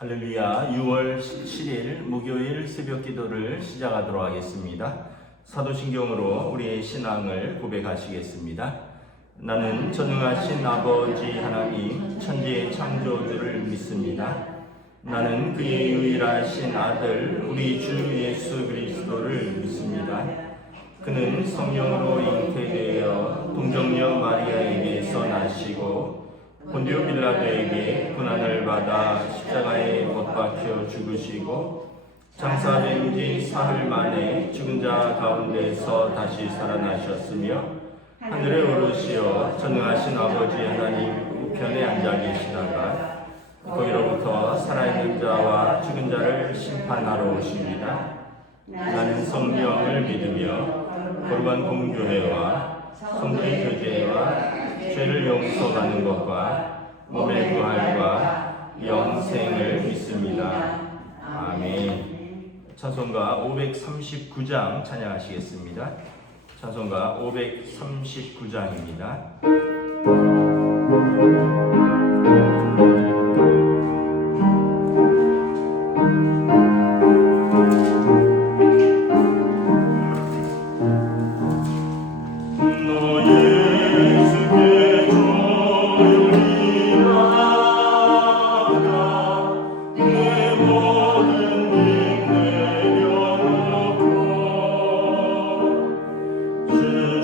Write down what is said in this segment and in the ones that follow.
할렐루야. 6월 17일 목요일 새벽 기도를 시작하도록 하겠습니다. 사도신경으로 우리의 신앙을 고백하시겠습니다. 나는 전능하신 아버지 하나님 천지의 창조주를 믿습니다. 나는 그의 유일하신 아들 우리 주 예수 그리스도를 믿습니다. 그는 성령으로 잉태되어 동정녀 마리아에게서 나시고 본디오 빌라도에게 고난을 받아 십자가에 못 박혀 죽으시고 장사된 지 사흘 만에 죽은 자 가운데서 다시 살아나셨으며 하늘에 오르시어 전능하신 아버지 하나님 우편에 앉아 계시다가 거기로부터 살아있는 자와 죽은 자를 심판하러 오십니다. 나는 성령을 믿으며 거룩한 공교회와 성도의 교제와 죄를 용서받는 것과 몸의 부활과 영생을 믿습니다. 아멘. 찬송가 539장 찬양하시겠습니다. 찬송가 539장입니다.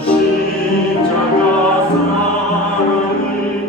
십자가 사랑을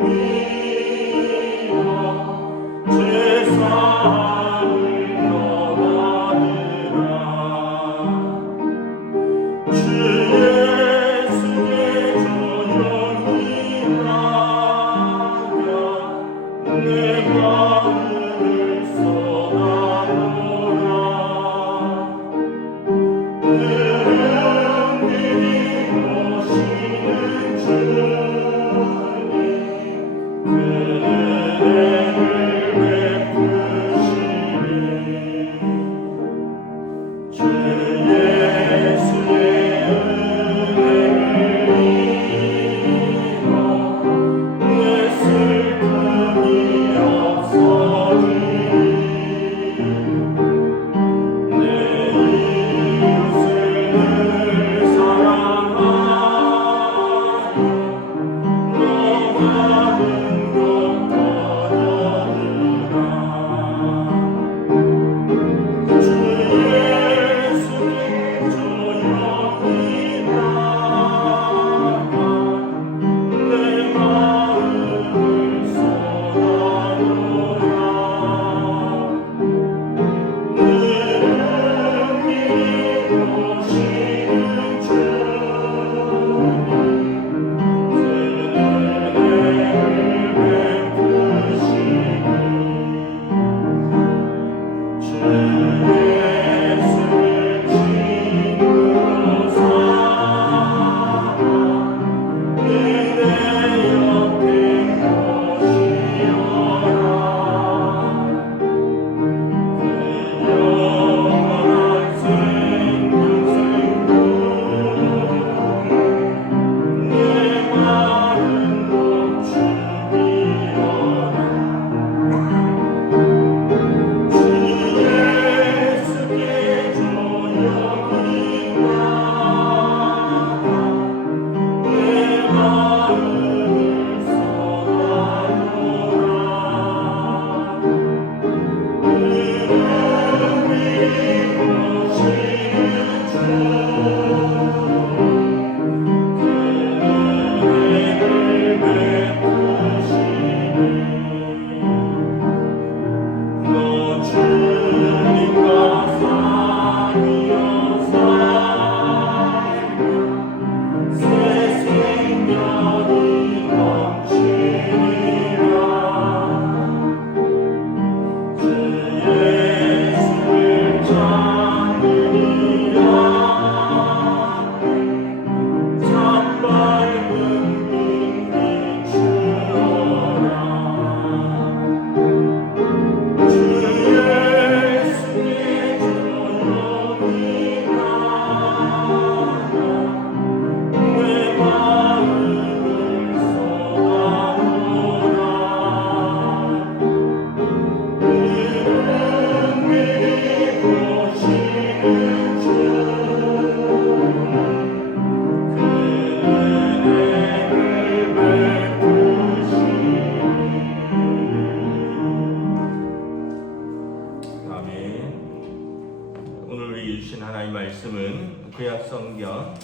말씀은 구약성경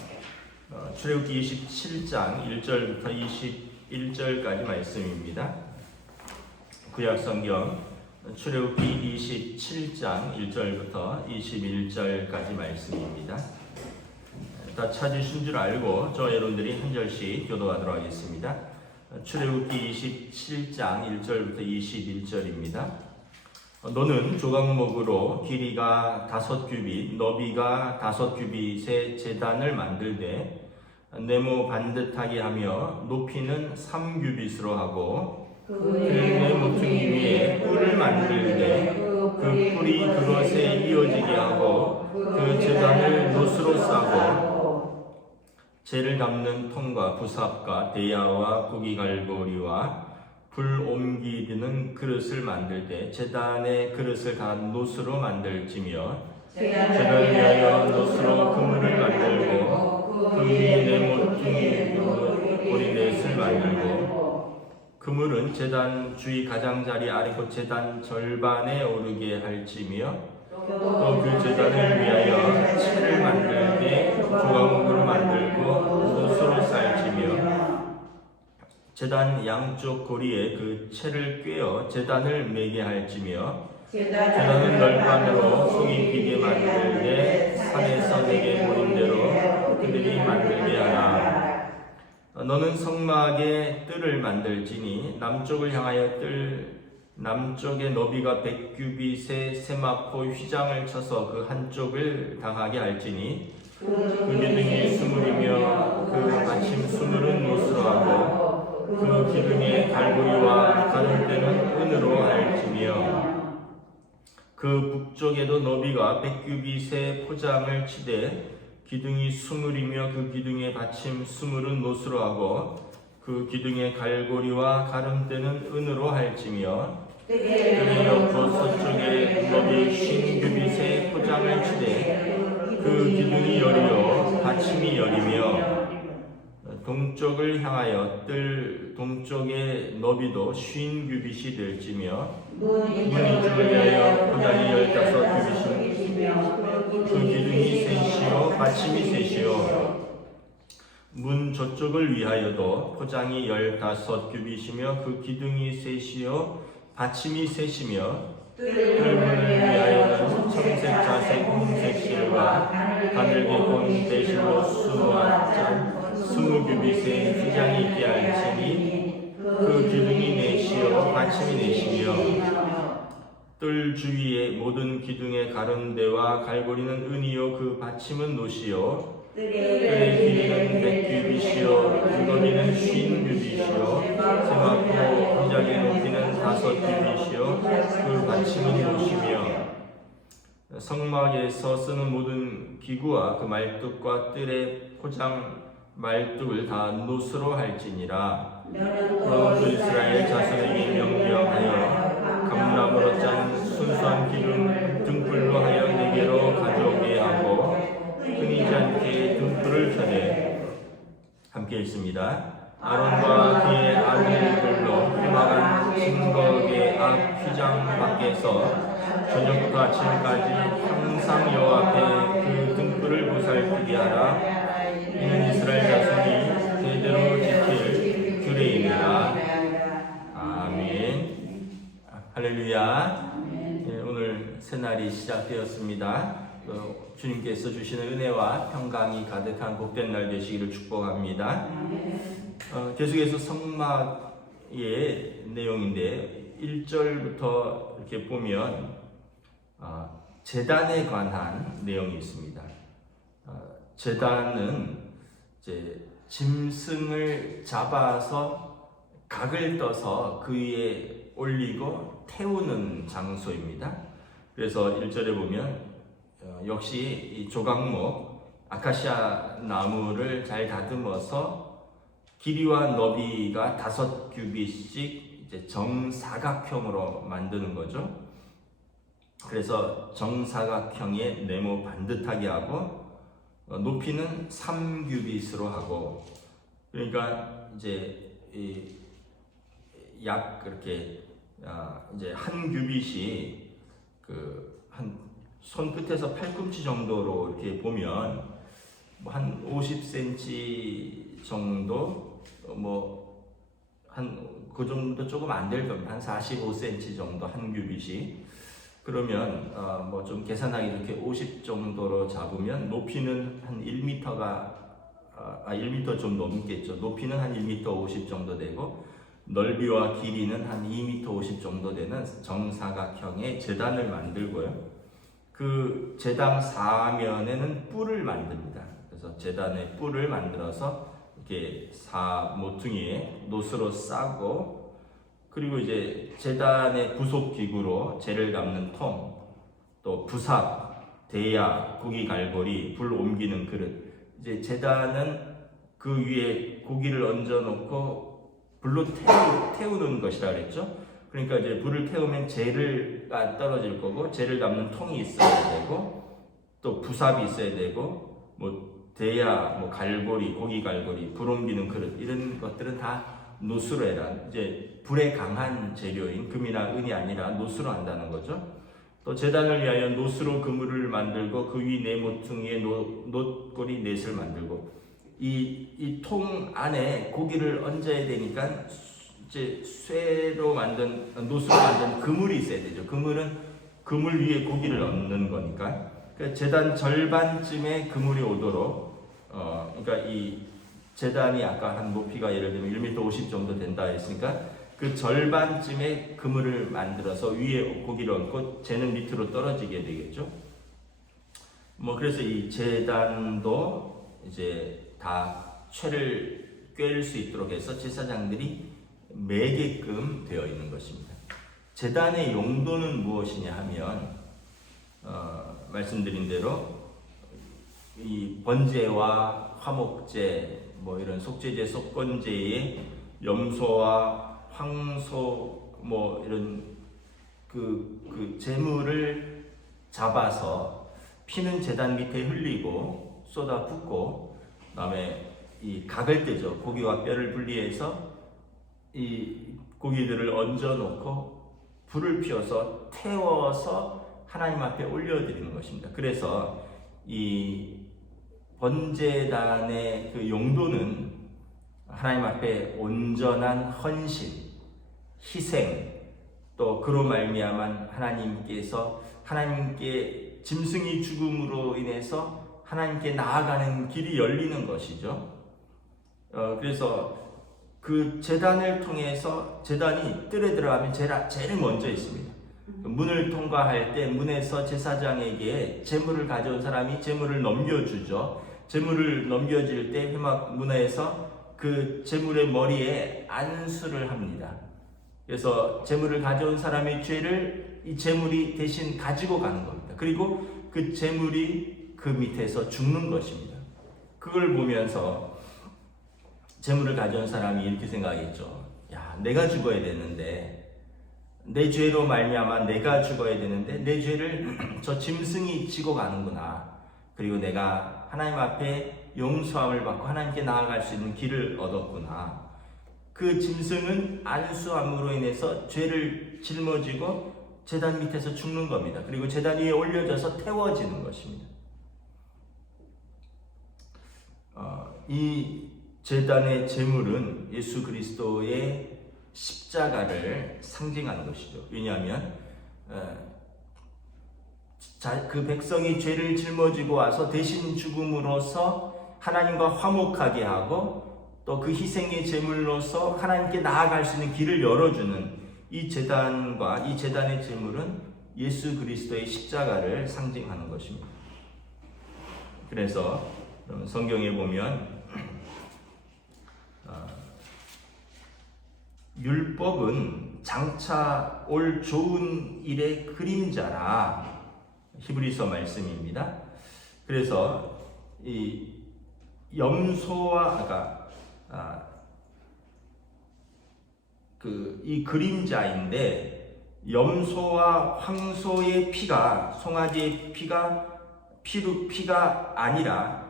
출애굽기 27장 1절부터 21절까지 말씀입니다. 구약성경 출애굽기 27장 1절부터 21절까지 말씀입니다. 다 찾으신 줄 알고 저 여러분들이 한 절씩 교도하도록 하겠습니다. 출애굽기 27장 1절부터 21절입니다. 너는 조각목으로 길이가 5규빗, 너비가 5규빗의 제단을 만들되 네모 반듯하게 하며 높이는 3규빗으로 하고 그 네모퉁이 위에 뿔을 만들되 그 뿔이 그것에 이어지게 하고 그 제단을 노스로 싸고 재를 담는 통과 부삽과 대야와 구기갈고리와 불 옮기는 그릇을 만들 때 제단의 그릇을 다 노스로 만들지며 제단을 위하여 노스로 그물을 만들고 그 위에 네모퉁이 고리넷을 만들고 그물은 제단 주위 가장자리 아래고 제단 절반에 오르게 할지며 또 그 제단을 위하여 채를 만들 때 조각목으로 만들고 노스로 쌓을지며 제단 양쪽 고리에 그 채를 꿰어 제단을 매게 할지며 제단은 널판으로 속이 비게 만들되 산에서 내게 보인 대로 그들이 만들게 하라. 너는 성막에 뜰을 만들지니 남쪽을 향하여 남쪽의 너비가 100규빗의 세마포 휘장을 쳐서 그 한쪽을 당하게 할지니 그 기둥이 스물이며 그 받침 스물은 노스로 하고 그 기둥의 갈고리와 가름대는 은으로 할지며 그 북쪽에도 너비가 100규빗의 포장을 치되 기둥이 스물이며 그 기둥의 받침 스물은 노스로 하고 그 기둥의 갈고리와 가름대는 은으로 할지며 뜰의 옆으로 서쪽에 너비 50규빗의 포장을 치되 그 기둥이 열이요 받침이 열이며 동쪽을 향하여 뜰 동쪽의 너비도 50규빗이 될지며 문이 쪽을 위하여 포장이 15규빗이며 그 기둥이 셋이요 받침이 셋이요 문 저쪽을 위하여도 포장이 15규빗이며 그 기둥이 셋이요 받침이 셋이며 뜰문을 위하여는 청색, 자색, 홍색 실과 가늘게 본 대실로 수놓은 짠 20규빗의 휘장이 있게 할지니 그 기둥이 넷이요 받침이 넷이며 뜰 주위의 모든 기둥의 가름대와 갈고리는 은이요 그 받침은 노시요 뜰의 길이는 100규빗이요 너비는 50규빗이요 세마포 휘장의 높이는 5규빗이요 그 받침은 노시며 성막에서 쓰는 모든 기구와 그 말뚝과 뜰의 포장 말뚝을 다 노스로 할지니라. 너는 또 이스라엘 자손에게 명령하여 감나무로 짠 순수한 기름 등불로 하여 네게로 가져오게 하고 끊이지 않게 등불을 켜되 함께 읽습니다. 아론과 그의 아들들로 회막한 증거의 앞 휘장 밖에서 저녁부터 아침까지 항상 여호와 앞에 그 등불을 보살피게 하라. 이는 이스라엘 자손이 대대로 지킬 규례입니다. 아멘. 할렐루야. 네, 오늘 새날이 시작되었습니다. 주님께서 주시는 은혜와 평강이 가득한 복된 날 되시기를 축복합니다. 계속해서 성막의 내용인데 1절부터 이렇게 보면 제단에 관한 내용이 있습니다. 제단은 이제 짐승을 잡아서 각을 떠서 그 위에 올리고 태우는 장소입니다. 그래서 1절에 보면 역시 이 조각목 아카시아 나무를 잘 다듬어서 길이와 너비가 5규빗씩 이제 정사각형으로 만드는 거죠. 그래서 정사각형의 네모 반듯하게 하고 높이는 3규빗으로 하고 그러니까 이제 약 그렇게 이제 한 규빗이 그 한 손끝에서 팔꿈치 정도로 이렇게 보면 한 50cm 정도, 한 그 정도 조금 안 될 겁니다. 한 45cm 정도 한 규빗이. 그러면 좀 계산하기 좋게 50 정도로 잡으면 높이는 한 1m가 1m 좀 넘겠죠. 높이는 한 1m 50 정도 되고 넓이와 길이는 한 2m 50 정도 되는 정사각형의 제단을 만들고요. 그 제단 사면에는 뿔을 만듭니다. 그래서 제단의 뿔을 만들어서 이렇게 모퉁이에 노스로 싸고, 그리고 이제 제단의 부속 기구로 재를 담는 통, 또 부삽, 대야, 고기 갈고리, 불 옮기는 그릇. 이제 제단은 그 위에 고기를 얹어 놓고 불로 태우는 것이라 그랬죠. 그러니까 이제 불을 태우면 재가 떨어질 거고, 재를 담는 통이 있어야 되고, 또 부삽이 있어야 되고, 대야, 갈고리, 고기 갈고리, 불 옮기는 그릇, 이런 것들은 다 노수로 해라. 이제 불에 강한 재료인 금이나 은이 아니라 노수로 한다는 거죠. 또 제단을 위하여 노수로 그물을 만들고 그 위 네 모퉁이에 놋고리 넷을 만들고, 이 통 안에 고기를 얹어야 되니까 이제 쇠로 만든, 노수로 만든 그물이 있어야 되죠. 그물은 그물 위에 고기를 얹는 거니까. 그러니까 제단 절반쯤에 그물이 오도록, 그러니까 이 제단이 아까 한 높이가 예를 들면 1m 50 정도 된다 했으니까 그 절반쯤에 그물을 만들어서 위에 고기를 얹고 재는 밑으로 떨어지게 되겠죠. 그래서 이 제단도 이제 다 채를 꿰일 수 있도록 해서 제사장들이 매게끔 되어 있는 것입니다. 제단의 용도는 무엇이냐 하면, 말씀드린 대로 이 번제와 화목제, 이런 속죄제, 속건제의 염소와 황소, 이런 그 제물을 잡아서 피는 제단 밑에 흘리고 쏟아 붓고, 그다음에 이 각을 떼죠. 고기와 뼈를 분리해서 이 고기들을 얹어 놓고 불을 피워서 태워서 하나님 앞에 올려드리는 것입니다. 그래서 이 번제단의 그 용도는 하나님 앞에 온전한 헌신, 희생, 또 그로 말미암아 하나님께 짐승이 죽음으로 인해서 하나님께 나아가는 길이 열리는 것이죠. 그래서 그 제단을 통해서, 제단이 뜰에 들어가면 제일 먼저 있습니다. 문을 통과할 때 문에서 제사장에게 제물을 가져온 사람이 제물을 넘겨주죠. 제물을 넘겨줄 때 회막 문에서 그 제물의 머리에 안수를 합니다. 그래서 제물을 가져온 사람의 죄를 이 제물이 대신 가지고 가는 겁니다. 그리고 그 제물이 그 밑에서 죽는 것입니다. 그걸 보면서 제물을 가져온 사람이 이렇게 생각했죠. 내가 죽어야 되는데, 내 죄로 말미암아 내가 죽어야 되는데 내 죄를 저 짐승이 지고 가는구나. 그리고 내가 하나님 앞에 용서함을 받고 하나님께 나아갈 수 있는 길을 얻었구나. 그 짐승은 안수함으로 인해서 죄를 짊어지고 제단 밑에서 죽는 겁니다. 그리고 제단 위에 올려져서 태워지는 것입니다. 이 제단의 제물은 예수 그리스도의 십자가를 상징하는 것이죠. 왜냐하면 그 백성이 죄를 짊어지고 와서 대신 죽음으로써 하나님과 화목하게 하고, 또 그 희생의 제물로서 하나님께 나아갈 수 있는 길을 열어주는 이 제단과 이 제단의 제물은 예수 그리스도의 십자가를 상징하는 것입니다. 그래서 성경에 보면 율법은 장차 올 좋은 일의 그림자라, 히브리서 말씀입니다. 그래서 이 염소와 이 그림자인데, 염소와 황소의 피가, 송아지의 피가 아니라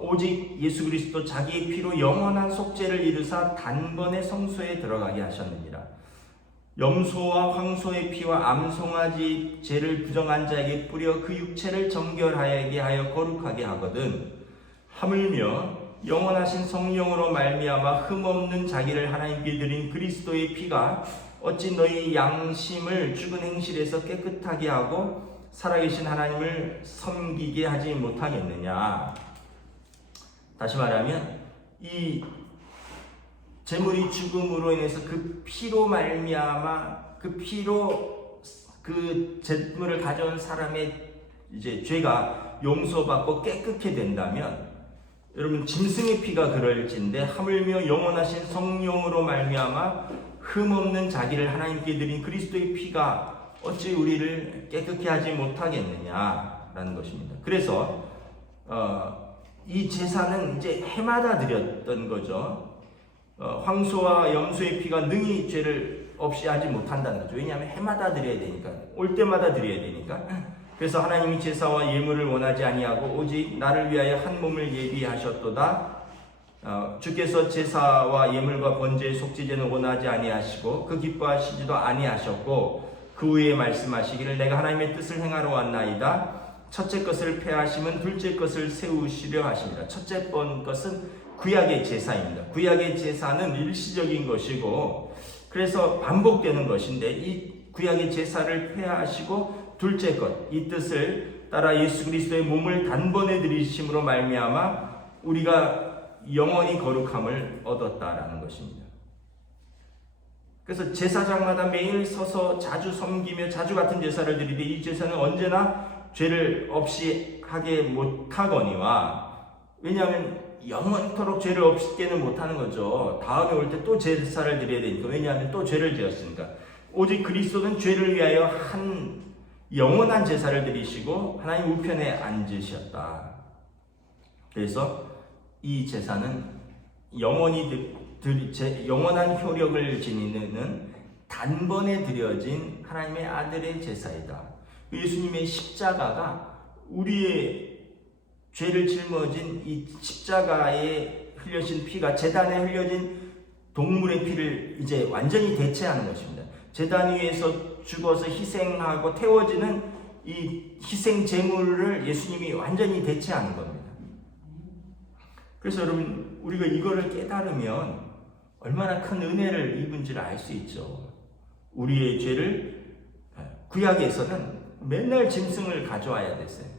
오직 예수 그리스도 자기의 피로 영원한 속죄를 이루사 단번에 성소에 들어가게 하셨느니라. 염소와 황소의 피와 암송아지 죄를 부정한 자에게 뿌려 그 육체를 정결하게 하여 거룩하게 하거든 하물며 영원하신 성령으로 말미암아 흠없는 자기를 하나님께 드린 그리스도의 피가 어찌 너희 양심을 죽은 행실에서 깨끗하게 하고 살아계신 하나님을 섬기게 하지 못하겠느냐. 다시 말하면 이 제물이 죽음으로 인해서 그 피로 말미암아 그 피로 그 제물을 가져온 사람의 이제 죄가 용서받고 깨끗게 된다면 여러분 짐승의 피가 그럴진데 하물며 영원하신 성령으로 말미암아 흠없는 자기를 하나님께 드린 그리스도의 피가 어찌 우리를 깨끗게 하지 못하겠느냐라는 것입니다. 그래서 이 제사는 이제 해마다 드렸던 거죠. 황소와 염소의 피가 능히 죄를 없이 하지 못한다는 거죠. 왜냐하면 해마다 드려야 되니까, 올 때마다 드려야 되니까. 그래서 하나님이 제사와 예물을 원하지 아니하고 오직 나를 위하여 한 몸을 예비하셨도다. 주께서 제사와 예물과 번제의 속죄제는 원하지 아니하시고 그 기뻐하시지도 아니하셨고 그 후에 말씀하시기를 내가 하나님의 뜻을 행하러 왔나이다. 첫째 것을 폐하시면 둘째 것을 세우시려 하십니다. 첫째 번 것은 구약의 제사입니다. 구약의 제사는 일시적인 것이고 그래서 반복되는 것인데 이 구약의 제사를 폐하시고 둘째 것, 이 뜻을 따라 예수 그리스도의 몸을 단번에 드리심으로 말미암아 우리가 영원히 거룩함을 얻었다라는 것입니다. 그래서 제사장마다 매일 서서 자주 섬기며 자주 같은 제사를 드리되 이 제사는 언제나 죄를 없이 하게 못하거니와 왜냐하면 영원토록 죄를 없게는 못하는 거죠. 다음에 올 때 또 제사를 드려야 되니까. 왜냐하면 또 죄를 지었으니까. 오직 그리스도는 죄를 위하여 한 영원한 제사를 드리시고 하나님 우편에 앉으셨다. 그래서 이 제사는 영원한 효력을 지니는 단번에 드려진 하나님의 아들의 제사이다. 예수님의 십자가가 우리의 죄를 짊어진 이 십자가에 흘려진 피가 제단에 흘려진 동물의 피를 이제 완전히 대체하는 것입니다. 제단 위에서 죽어서 희생하고 태워지는 이 희생 제물을 예수님이 완전히 대체하는 겁니다. 그래서 여러분 우리가 이거를 깨달으면 얼마나 큰 은혜를 입은지를 알 수 있죠. 우리의 죄를 구약에서는 맨날 짐승을 가져와야 됐어요.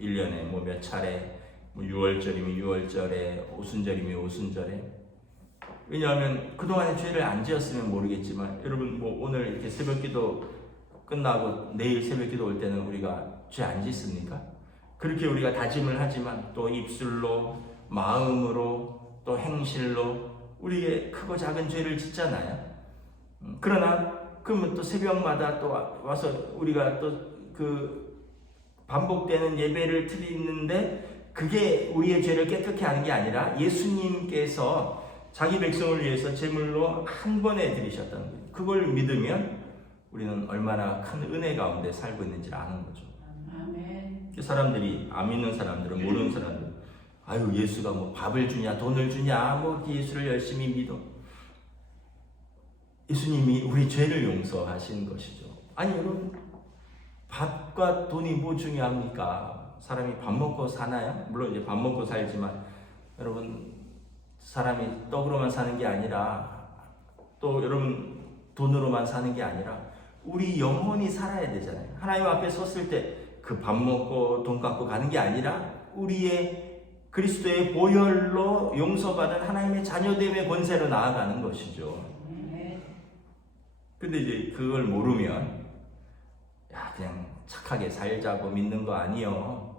1년에 몇 차례, 6월절이면 6월절에, 오순절이면 오순절에. 왜냐하면 그동안에 죄를 안 지었으면 모르겠지만 여러분 오늘 이렇게 새벽기도 끝나고 내일 새벽기도 올 때는 우리가 죄 안 짓습니까? 그렇게 우리가 다짐을 하지만 또 입술로, 마음으로, 또 행실로 우리의 크고 작은 죄를 짓잖아요. 그러나 그러면 또 새벽마다 또 와서 우리가 또 그 반복되는 예배를 드리는데 그게 우리의 죄를 깨끗게 하는 게 아니라 예수님께서 자기 백성을 위해서 제물로 한 번에 드리셨다는 거예요. 그걸 믿으면 우리는 얼마나 큰 은혜 가운데 살고 있는지 아는 거죠. 아멘. 사람들이 안 믿는 사람들은 모르는 사람들 아유 예수가 뭐 밥을 주냐 돈을 주냐 뭐 예수를 열심히 믿어. 예수님이 우리 죄를 용서하신 것이죠. 아니 여러분 밥과 돈이 뭐 중요합니까? 사람이 밥 먹고 사나요? 물론 이제 밥 먹고 살지만 여러분 사람이 떡으로만 사는 게 아니라 또 여러분 돈으로만 사는 게 아니라 우리 영혼이 살아야 되잖아요. 하나님 앞에 섰을 때 그 밥 먹고 돈 갖고 가는 게 아니라 우리의 그리스도의 보혈로 용서받은 하나님의 자녀됨의 권세로 나아가는 것이죠. 근데 이제 그걸 모르면 야 그냥 착하게 살자고 믿는 거 아니요.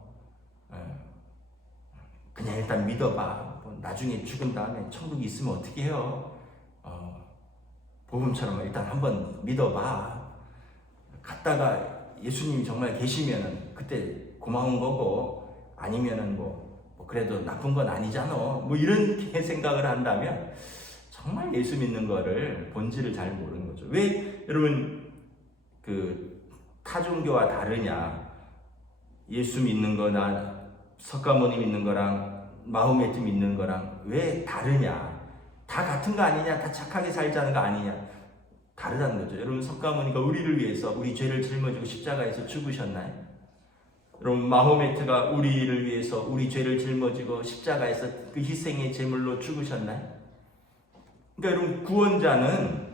그냥 일단 믿어봐. 나중에 죽은 다음에 천국이 있으면 어떻게 해요? 복음처럼 일단 한번 믿어봐. 갔다가 예수님이 정말 계시면은 그때 고마운 거고 아니면은 뭐 그래도 나쁜 건 아니잖아. 뭐 이렇게 생각을 한다면 정말 예수 믿는 거를 본질을 잘 모르는 거죠. 왜 여러분 그 타종교와 다르냐? 예수 믿는 거나 석가모니 믿는 거랑 마호메트 믿는 거랑 왜 다르냐? 다 같은 거 아니냐? 다 착하게 살자는 거 아니냐? 다르다는 거죠. 여러분, 석가모니가 우리를 위해서 우리 죄를 짊어지고 십자가에서 죽으셨나요? 여러분, 마호메트가 우리를 위해서 우리 죄를 짊어지고 십자가에서 그 희생의 제물로 죽으셨나요? 그러니까 여러분, 구원자는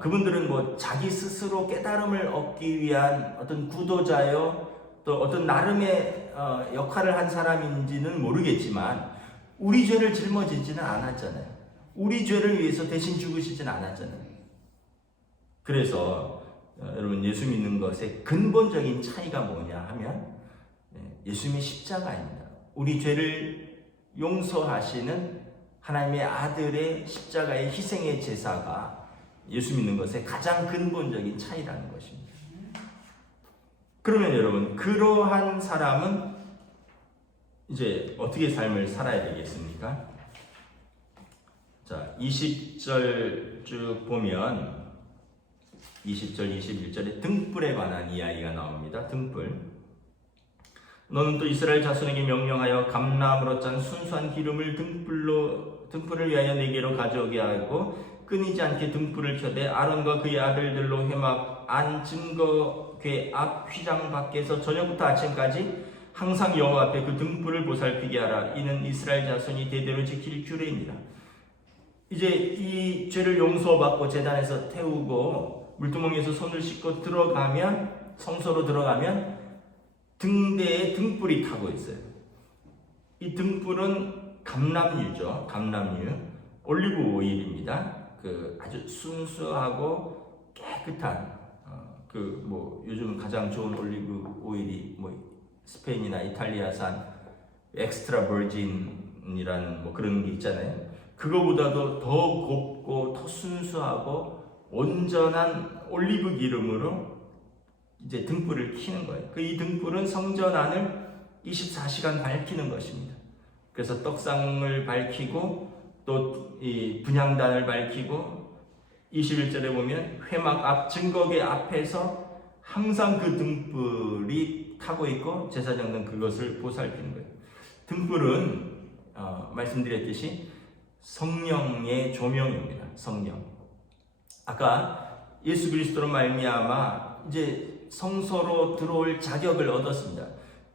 그분들은 뭐 자기 스스로 깨달음을 얻기 위한 어떤 구도자요, 또 어떤 나름의 역할을 한 사람인지는 모르겠지만 우리 죄를 짊어지지는 않았잖아요. 우리 죄를 위해서 대신 죽으시지는 않았잖아요. 그래서 여러분, 예수 믿는 것의 근본적인 차이가 뭐냐 하면 예수님의 십자가입니다. 우리 죄를 용서하시는 하나님의 아들의 십자가의 희생의 제사가 예수 믿는 것의 가장 근본적인 차이라는 것입니다. 그러면 여러분, 그러한 사람은 이제 어떻게 삶을 살아야 되겠습니까? 자, 20절 쭉 보면 20절, 21절에 등불에 관한 이야기가 나옵니다. 등불. 너는 또 이스라엘 자손에게 명령하여 감람으로 짠 순수한 기름을 등불을 위하여 네게로 가져오게 하고 끊이지 않게 등불을 켜되 아론과 그의 아들들로 회막 안 증거궤 앞 휘장 밖에서 저녁부터 아침까지 항상 여호와 앞에 그 등불을 보살피게 하라. 이는 이스라엘 자손이 대대로 지킬 규례입니다. 이제 이 죄를 용서받고 제단에서 태우고 물두멍에서 손을 씻고 들어가면, 성소로 들어가면 등대에 등불이 타고 있어요. 이 등불은 감람유죠. 감람유, 올리브 오일입니다. 그 아주 순수하고 깨끗한 요즘 가장 좋은 올리브 오일이 스페인이나 이탈리아산 엑스트라 버진이라는 그런 게 있잖아요. 그거보다도 더 곱고 더 순수하고 온전한 올리브 기름으로 이제 등불을 켜는 거예요. 이 등불은 성전 안을 24시간 밝히는 것입니다. 그래서 떡상을 밝히고 또 이 분향단을 밝히고 21절에 보면 회막 앞 증거궤 앞에서 항상 그 등불이 타고 있고 제사장은 그것을 보살피는 거예요. 등불은 말씀드렸듯이 성령의 조명입니다. 성령. 아까 예수 그리스도로 말미암아 이제 성소로 들어올 자격을 얻었습니다.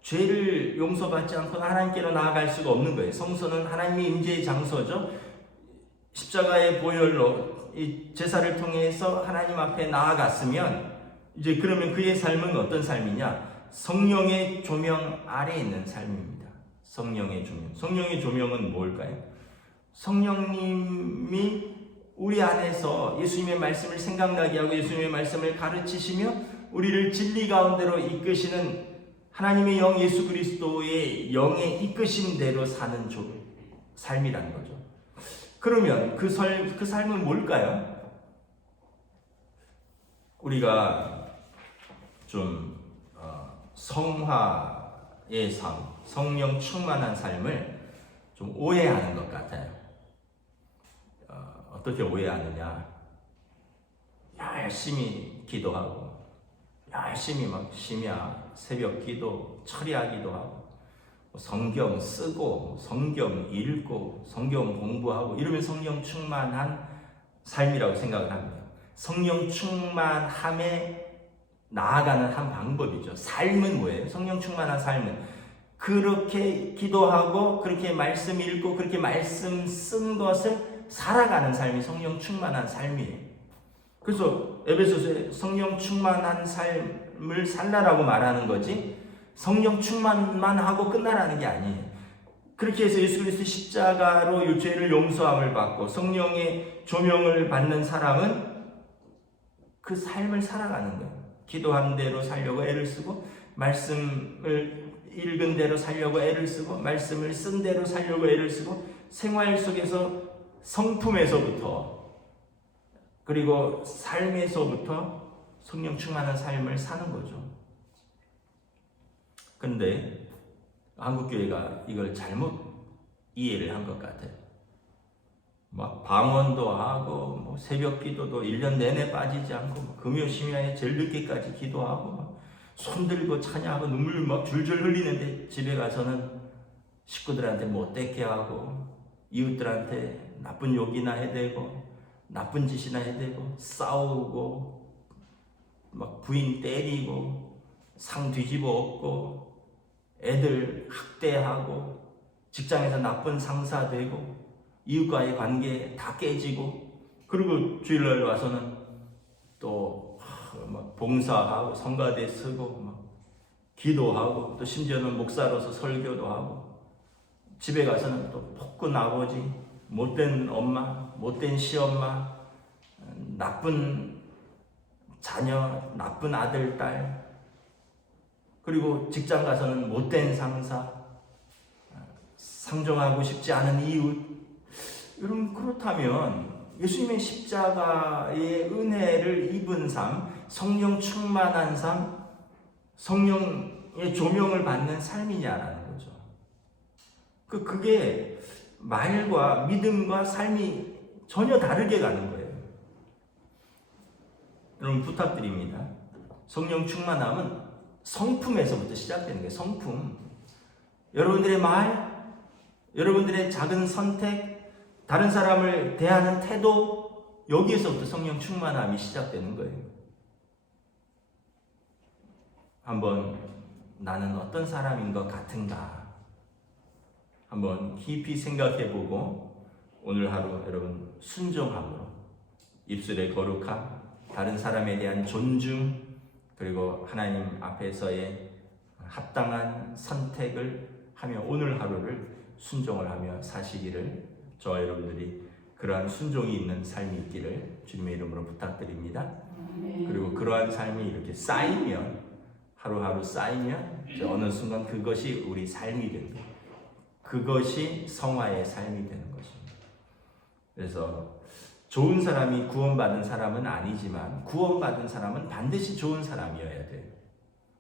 죄를 용서받지 않고는 하나님께로 나아갈 수가 없는 거예요. 성소는 하나님의 임재의 장소죠. 십자가의 보혈로 이 제사를 통해서 하나님 앞에 나아갔으면 이제 그러면 그의 삶은 어떤 삶이냐? 성령의 조명 아래에 있는 삶입니다. 성령의 조명. 성령의 조명은 뭘까요? 성령님이 우리 안에서 예수님의 말씀을 생각나게 하고 예수님의 말씀을 가르치시며 우리를 진리 가운데로 이끄시는 하나님의 영 예수 그리스도의 영의 이끄심대로 사는 삶이라는 거죠. 그러면 그 삶은 뭘까요? 우리가 좀 성화의 삶, 성령 충만한 삶을 좀 오해하는 것 같아요. 어떻게 오해하느냐? 열심히 기도하고 열심히 심야 새벽 기도 처리하기도 하고 성경 쓰고 성경 읽고 성경 공부하고 이러면 성령 충만한 삶이라고 생각을 합니다. 성령 충만함에 나아가는 한 방법이죠. 삶은 뭐예요? 성령 충만한 삶은 그렇게 기도하고 그렇게 말씀 읽고 그렇게 말씀 쓴 것을 살아가는 삶이 성령 충만한 삶이에요. 그래서 에베소서에 성령 충만한 삶을 살라라고 말하는 거지 성령 충만만 하고 끝나라는 게 아니에요. 그렇게 해서 예수 그리스도의 십자가로 이 죄를 용서함을 받고 성령의 조명을 받는 사람은 그 삶을 살아가는 거예요. 기도한 대로 살려고 애를 쓰고 말씀을 읽은 대로 살려고 애를 쓰고 말씀을 쓴 대로 살려고 애를 쓰고 생활 속에서 성품에서부터 그리고 삶에서부터 성령 충만한 삶을 사는 거죠. 그런데 한국교회가 이걸 잘못 이해를 한 것 같아요. 막 방언도 하고 새벽 기도도 1년 내내 빠지지 않고 금요 심야에 제일 늦게까지 기도하고 손 들고 찬양하고 눈물 막 줄줄 흘리는데 집에 가서는 식구들한테 못되게 하고 이웃들한테 나쁜 욕이나 해대고 나쁜 짓이나 해대고 싸우고 막 부인 때리고 상 뒤집어 엎고 애들 학대하고 직장에서 나쁜 상사 되고 이웃과의 관계 다 깨지고 그리고 주일날 와서는 또 막 봉사하고 성가대 쓰고 막 기도하고 또 심지어는 목사로서 설교도 하고 집에 가서는 또 폭군 아버지, 못된 엄마, 못된 시엄마, 나쁜 자녀, 나쁜 아들, 딸, 그리고 직장 가서는 못된 상사, 상종하고 싶지 않은 이웃. 여러분, 그렇다면 예수님의 십자가의 은혜를 입은 삶, 성령 충만한 삶, 성령의 조명을 받는 삶이냐라는 거죠. 그게 말과 믿음과 삶이 전혀 다르게 가는 거예요. 여러분, 부탁드립니다. 성령 충만함은 성품에서부터 시작되는 거예요. 성품. 여러분들의 말, 여러분들의 작은 선택, 다른 사람을 대하는 태도, 여기에서부터 성령 충만함이 시작되는 거예요. 한번 나는 어떤 사람인 것 같은가 한번 깊이 생각해보고 오늘 하루 여러분 순종함으로 입술의 거룩함, 다른 사람에 대한 존중, 그리고 하나님 앞에서의 합당한 선택을 하며 오늘 하루를 순종을 하며 사시기를 저와 여러분들이 그러한 순종이 있는 삶이 있기를 주님의 이름으로 부탁드립니다. 그리고 그러한 삶이 이렇게 쌓이면 하루하루 쌓이면 어느 순간 그것이 우리 삶이 되는 거예요. 그것이 성화의 삶이 되는 것입니다. 그래서 좋은 사람이 구원받은 사람은 아니지만 구원받은 사람은 반드시 좋은 사람이어야 돼요.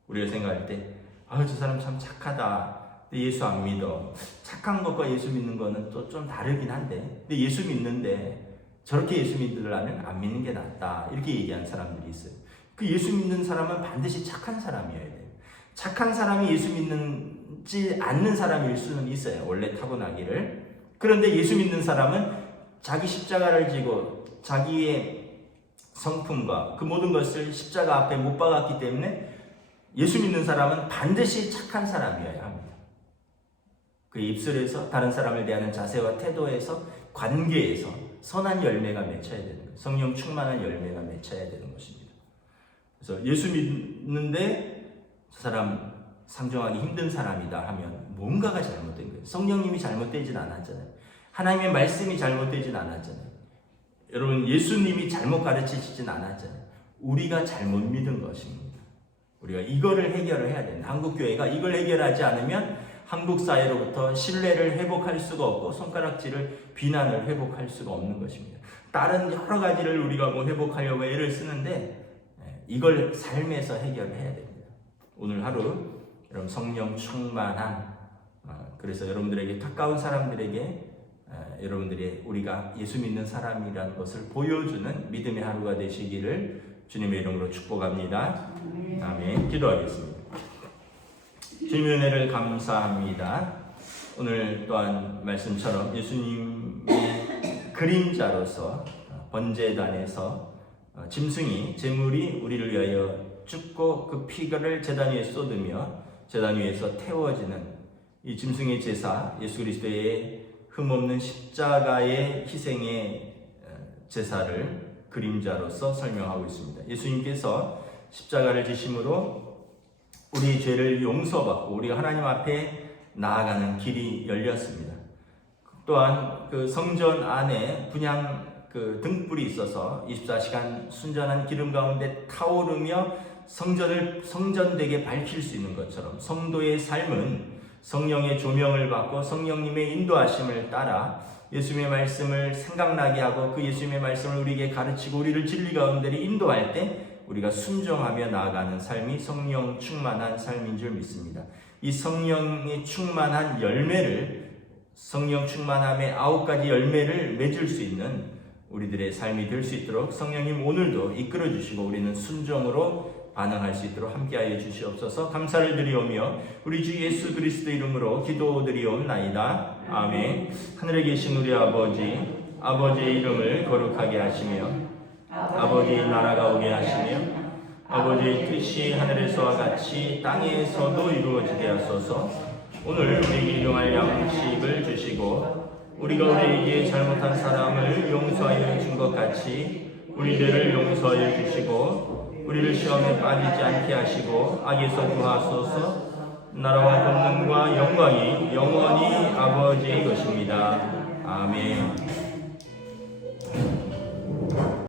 우리가 생각할 때 저 사람 참 착하다. 예수 안 믿어. 착한 것과 예수 믿는 거는 또 좀 다르긴 한데 근데 예수 믿는데 저렇게 예수 믿으려면 안 믿는 게 낫다. 이렇게 얘기하는 사람들이 있어요. 그 예수 믿는 사람은 반드시 착한 사람이어야 돼요. 착한 사람이 예수 믿지 않는 사람일 수는 있어요. 원래 타고나기를. 그런데 예수 믿는 사람은 자기 십자가를 지고 자기의 성품과 그 모든 것을 십자가 앞에 못 박았기 때문에 예수 믿는 사람은 반드시 착한 사람이어야 합니다. 그 입술에서 다른 사람을 대하는 자세와 태도에서 관계에서 선한 열매가 맺혀야 되는 거예요. 성령 충만한 열매가 맺혀야 되는 것입니다. 그래서 예수 믿는데 저 사람 상종하기 힘든 사람이다 하면 뭔가가 잘못된 거예요. 성령님이 잘못되진 않았잖아요. 하나님의 말씀이 잘못되진 않았잖아요. 여러분, 예수님이 잘못 가르치시진 않았잖아요. 우리가 잘못 믿은 것입니다. 우리가 이거를 해결을 해야 된다. 한국교회가 이걸 해결하지 않으면 한국 사회로부터 신뢰를 회복할 수가 없고 손가락질을, 비난을 회복할 수가 없는 것입니다. 다른 여러 가지를 우리가 회복하려고 애를 쓰는데 이걸 삶에서 해결해야 됩니다. 오늘 하루 여러분 성령 충만한 그래서 여러분들에게 가까운 사람들에게 여러분들이 우리가 예수 믿는 사람이라는 것을 보여주는 믿음의 하루가 되시기를 주님의 이름으로 축복합니다. 아멘. 기도하겠습니다. 주님의 은혜를 감사합니다. 오늘 또한 말씀처럼 예수님의 그림자로서 번제단에서 짐승이 제물이 우리를 위하여 죽고 그 피를 제단 위에 쏟으며 제단 위에서 태워지는 이 짐승의 제사, 예수 그리스도의 흠없는 십자가의 희생의 제사를 그림자로서 설명하고 있습니다. 예수님께서 십자가를 지심으로 우리의 죄를 용서받고 우리가 하나님 앞에 나아가는 길이 열렸습니다. 또한 그 성전 안에 분향 그 등불이 있어서 24시간 순전한 기름 가운데 타오르며 성전을 성전되게 밝힐 수 있는 것처럼 성도의 삶은 성령의 조명을 받고 성령님의 인도하심을 따라 예수님의 말씀을 생각나게 하고 그 예수님의 말씀을 우리에게 가르치고 우리를 진리 가운데 인도할 때 우리가 순종하며 나아가는 삶이 성령 충만한 삶인 줄 믿습니다. 이 성령이 충만한 열매를, 성령 충만함의 9가지 열매를 맺을 수 있는 우리들의 삶이 될 수 있도록 성령님 오늘도 이끌어 주시고 우리는 순종으로 반응할 수 있도록 함께하여 주시옵소서. 감사를 드리오며 우리 주 예수 그리스도 이름으로 기도드리옵나이다. 아멘. 하늘에 계신 우리 아버지, 아버지의 이름을 거룩하게 하시며 아버지의 나라가 오게 하시며 아버지의 뜻이 하늘에서와 같이 땅에서도 이루어지게 하소서. 오늘 우리에게 일용할 양식을 주시고 우리가 우리에게 잘못한 사람을 용서하여 준 것 같이 우리들을 용서하여 주시고 우리를 시험에 빠지지 않게 하시고 악에서 구하소서. 나라와 권능과 영광이 영원히 아버지의 것입니다. 아멘.